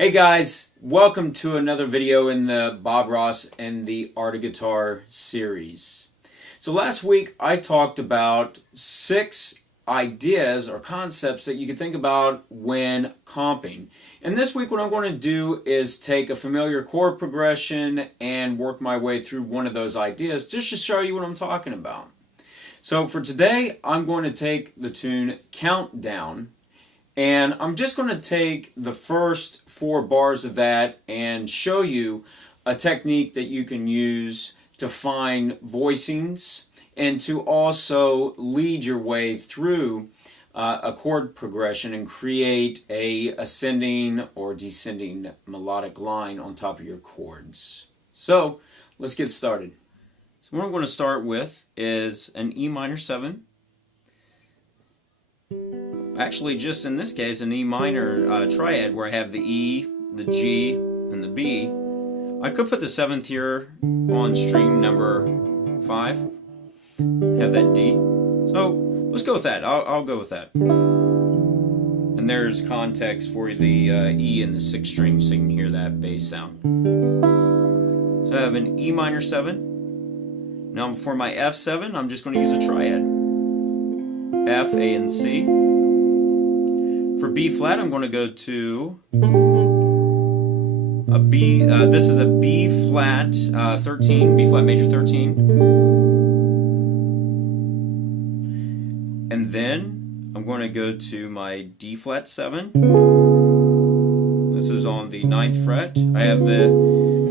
Hey guys, welcome to another video in the Bob Ross and the Art of Guitar series. So last week I talked about 6 ideas or concepts that you can think about when comping. And this week what I'm going to do is take a familiar chord progression and work my way through one of those ideas just to show you what I'm talking about. So for today I'm going to take the tune Countdown. And I'm just going to take the first 4 bars of that and show you a technique that you can use to find voicings and to also lead your way through a chord progression and create a ascending or descending melodic line on top of your chords. So let's get started. So what I'm going to start with is an E minor 7. Actually, just in this case, an E minor triad where I have the E, the G, and the B. I could put the 7th here on string number 5. Have that D. So let's go with that. I'll go with that. And there's context for the E in the 6th string so you can hear that bass sound. So I have an E minor 7. Now for my F7, I'm just going to use a triad. F, A, and C. For B flat, I'm going to go to a B. This is a B flat 13, B flat major 13, and then I'm going to go to my D flat 7. This is on the 9th fret. I have the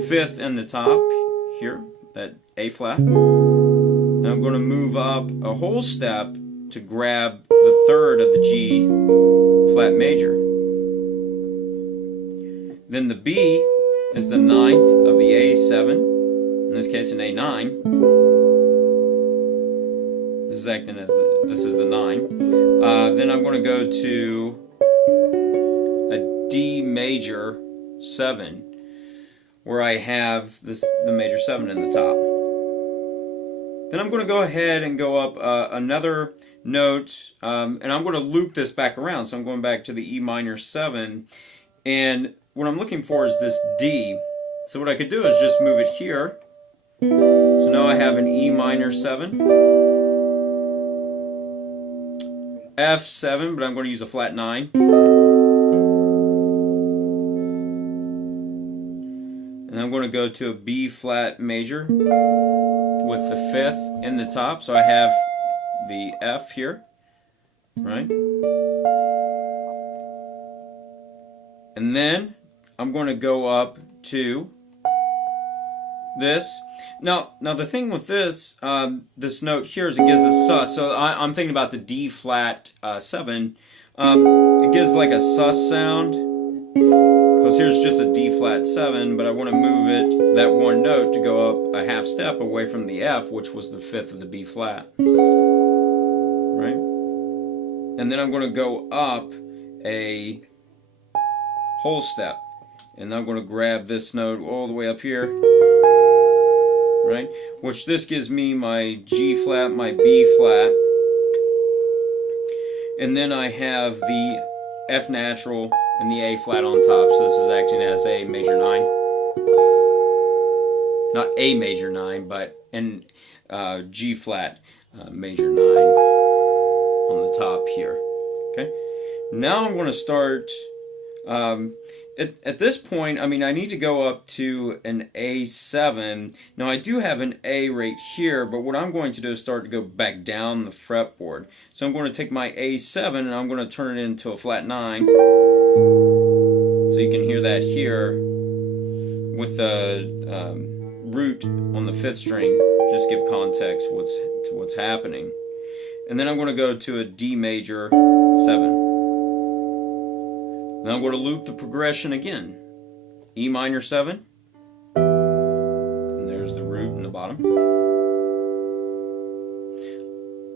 5th in the top here, that A flat. And I'm going to move up a whole step to grab the 3rd of the G flat major. Then the B is the 9th of the A7, in this case an A9. This is acting as this is the 9. Then I'm going to go to a D major 7, where I have the major 7 in the top. Then I'm going to go ahead and go up another note, and I'm going to loop this back around. So I'm going back to the E minor 7, and what I'm looking for is this D. So what I could do is just move it here. So now I have an E minor 7, F7, but I'm going to use a flat 9, and I'm going to go to a B flat major with the 5th in the top. So I have the F here, right? And then I'm going to go up to this. Now the thing with this, this note here is it gives a sus. So I'm thinking about the D flat 7. It gives like a sus sound, because here's just a D flat 7, but I want to move it, that one note, to go up a half step away from the F, which was the 5th of the B flat. Right? And then I'm going to go up a whole step, and I'm going to grab this note all the way up here, right? Which this gives me my G flat, my B flat, and then I have the F natural and the A flat on top. So this is acting as a major 9, not A major 9, but an G flat major 9 on the top here. Okay. Now I'm going to start. At this point, I mean, I need to go up to an A7. Now I do have an A right here, but what I'm going to do is start to go back down the fretboard. So I'm going to take my A7 and I'm going to turn it into a flat 9. So you can hear that here with the root on the 5th string. Just give context to what's happening. And then I'm going to go to a D major 7. Then I'm going to loop the progression again. E minor 7. And there's the root in the bottom.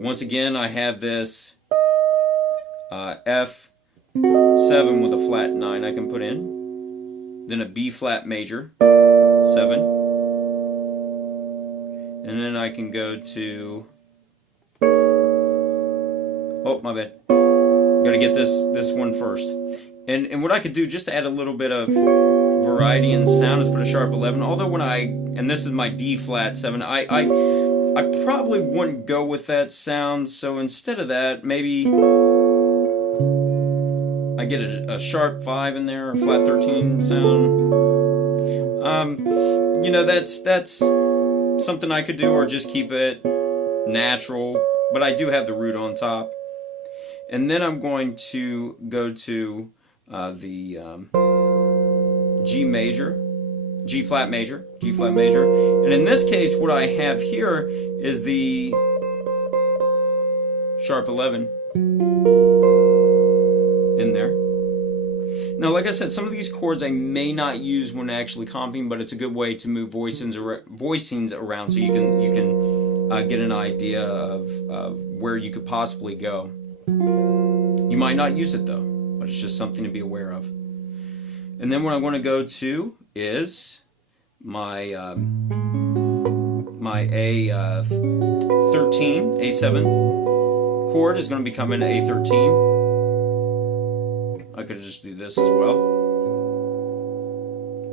Once again, I have this F7 with a flat 9 I can put in. Then a B flat major 7. And then I can go to... Oh, my bad. Got to get this one first. And what I could do just to add a little bit of variety in sound is put a sharp 11. Although when and this is my D flat 7, I probably wouldn't go with that sound. So instead of that, maybe I get a sharp 5 in there, or flat 13 sound. You know, that's something I could do, or just keep it natural. But I do have the root on top. And then I'm going to go to the G major, G flat major, and in this case what I have here is the sharp 11 in there. Now, like I said, some of these chords I may not use when actually comping, but it's a good way to move voicings around, so you can get an idea of where you could possibly go. You might not use it though, but it's just something to be aware of. And then what I want to go to is my my A13, A7 chord is going to become an A13. I could just do this as well.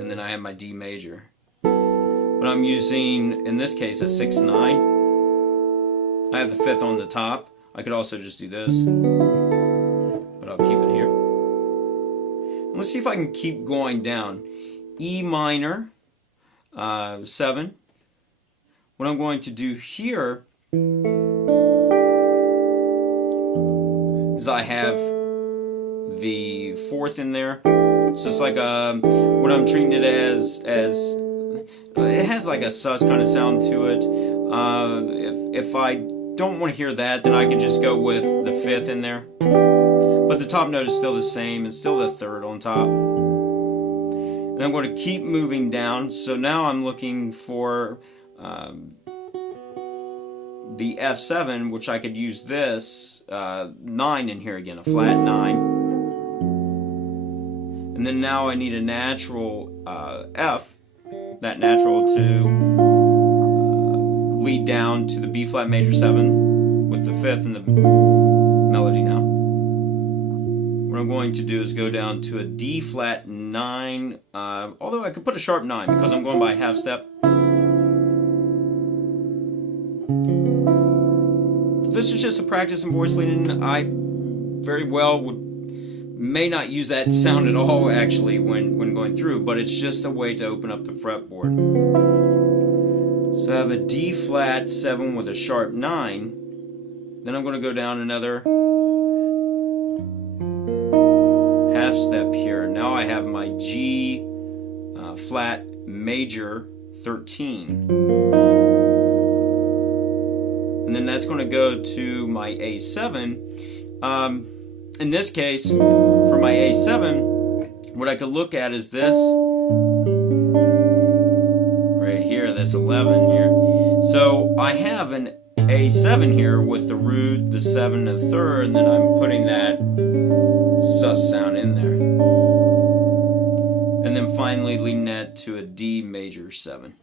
And then I have my D major. But I'm using, in this case, a 6/9. I have the 5th on the top. I could also just do this, but I'll keep it here. And let's see if I can keep going down. E minor, 7. What I'm going to do here is I have the 4th in there. So it's like what I'm treating it as it has like a sus kind of sound to it. If I don't want to hear that, then I can just go with the 5th in there. But the top note is still the same. It's still the 3rd on top. And I'm going to keep moving down. So now I'm looking for the F7, which I could use this 9 in here again, a flat 9. And then now I need a natural F, that natural to lead down to the B flat major 7 with the 5th in the melody now. What I'm going to do is go down to a D flat 9, although I could put a sharp 9 because I'm going by a half step. This is just a practice in voice leading. I very well may not use that sound at all actually when going through, but it's just a way to open up the fretboard. So I have a D flat 7 with a sharp 9. Then I'm going to go down another half step here. Now I have my G flat major 13. And then that's going to go to my A7. In this case, for my A7, what I could look at is this right here, this 11 here. So I have an A7 here with the root, the 7, and the 3rd, and then I'm putting that sus sound in there. And then finally leading that to a D major 7.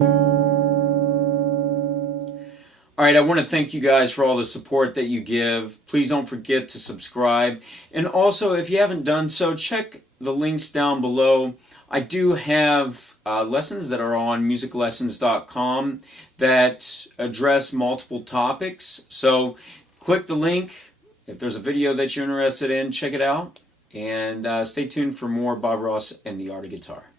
Alright, I want to thank you guys for all the support that you give. Please don't forget to subscribe. And also, if you haven't done so, check the links down below. I do have lessons that are on musiclessons.com that address multiple topics. So click the link. If there's a video that you're interested in, check it out. And stay tuned for more Bob Ross and the Art of Guitar.